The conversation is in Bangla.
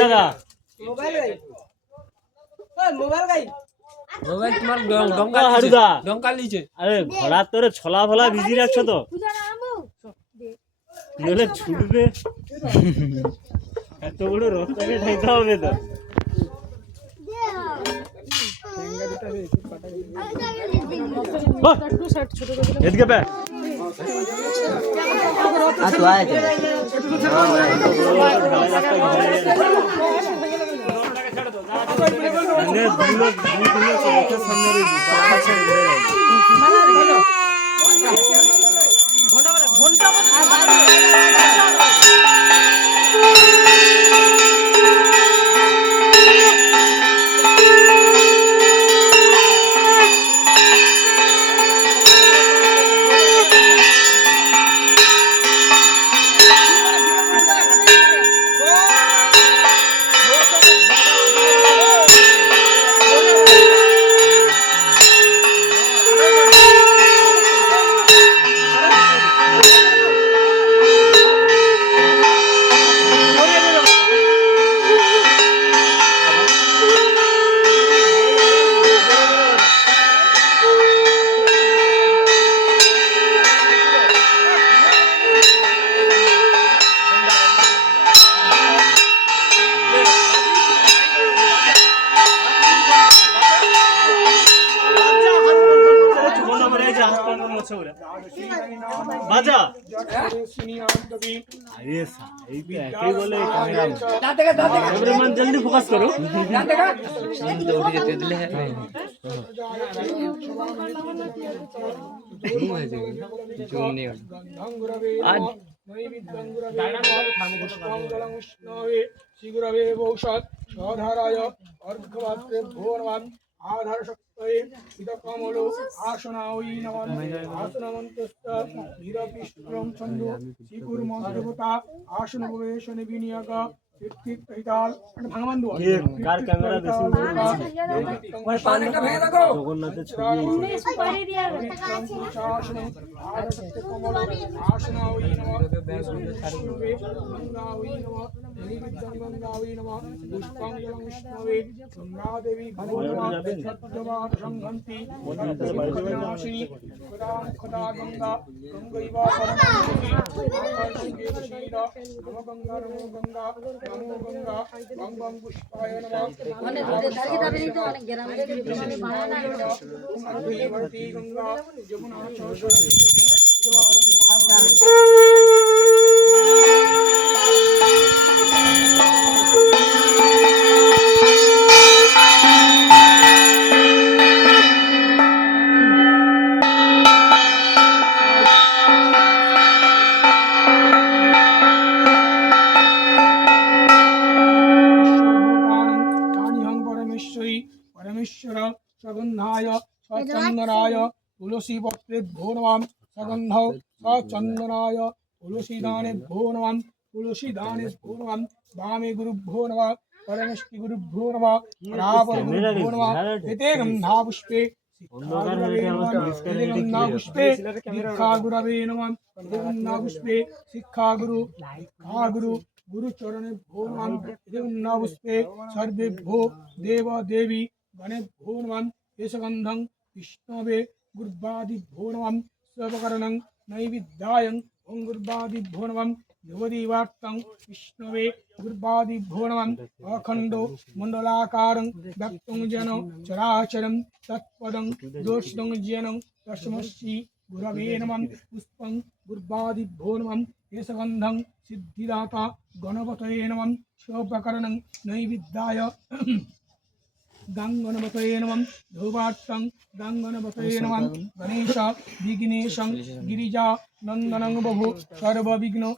দাদা মোবাইল তোমার ডঙ্কা লিছে। আরে ঘোড়া তোরে ছলা ফলা ভিজি রাখছো তো নইলে ছুটবে। এত বড় রোস্টাকে ঠাইতে হবে তো। এদিকে পে বাজা জলদি ফোকাস করো। आधार शक्तये इदकमलो आसनावै नमः आसनमन्तस्य धीरपिष्टं छन्दो श्रीकुर्मदेवता आसनप्रवेशने विनियोग তীর্থিতাল ভাঙমান দোয়া ये कार कैमरा बेसिन মানে পানিটা ভেঙে দেখো জগন্নাথের ছবি সুপারি দিয়া শাসনম আরশক্তি কমল আসনাওই নমঃ দেশে গঙ্গাওই নমঃ নিবিদ্ধং গঙ্গাওই নমঃ পুষ্পং জলং বিষ্ণবে গঙ্গা দেবী ভগবান সত্যবাদ সংঘন্তি নাশিনী খদাং খদা গঙ্গা গঙ্গৈবা পরমাত্মী আকাশে দেবশীলা নম গঙ্গা নমো গঙ্গা নমো গঙ্গা বং বং পুষ্পায় নমঃ মানে রোদে থাকি তবে তো অনেক গ্রাম থেকে মানে বানানা ভর্তি গঙ্গা যমুনা সরস্বতী परमेश्वर सगंधाय सचंदनाय तुलसी पत्रे भो नमः सगंधौ सचंदनाय तुलसी दाने भो नमः तुलसी दाने भो नमः वामे गुरुभ्यो नमः परमेष्टि गुरुभ्यो नमः रापर गुरुभ्यो नमः एते गंधा पुष्पे गंधा पुष्पे दीक्षा गुरवे नमः गंधा पुष्पे शिक्षा गुरु गुरु चरणे भो नमः गंधा पुष्पे सर्वेभ्यो देव देवी गणे भो नमः एषगन्धं विष्णवे गुरुवादिभ्यो नमः सर्वकरणं नैवेद्यायं ओं गुरुवादिभ्यो नमः युवदीवार्तं विष्णवे गुरुवादिभ्यो नमः अखण्डो मण्डलाकारं व्यक्तं जन चराचरं तत्पदं दोषितं जन तस्मै गुरवे नमः पुष्पं गुरुवादिभ्यो नमः एषगन्धं सिद्धिदाता गणपतये नमः सर्वकरणं नैवेद्याय गंगणपतये नमः धूपार्तं गंगणपतये नमः गणेश विघ्नेशं गिरिजा नंदनं बभो सर्वविघ्न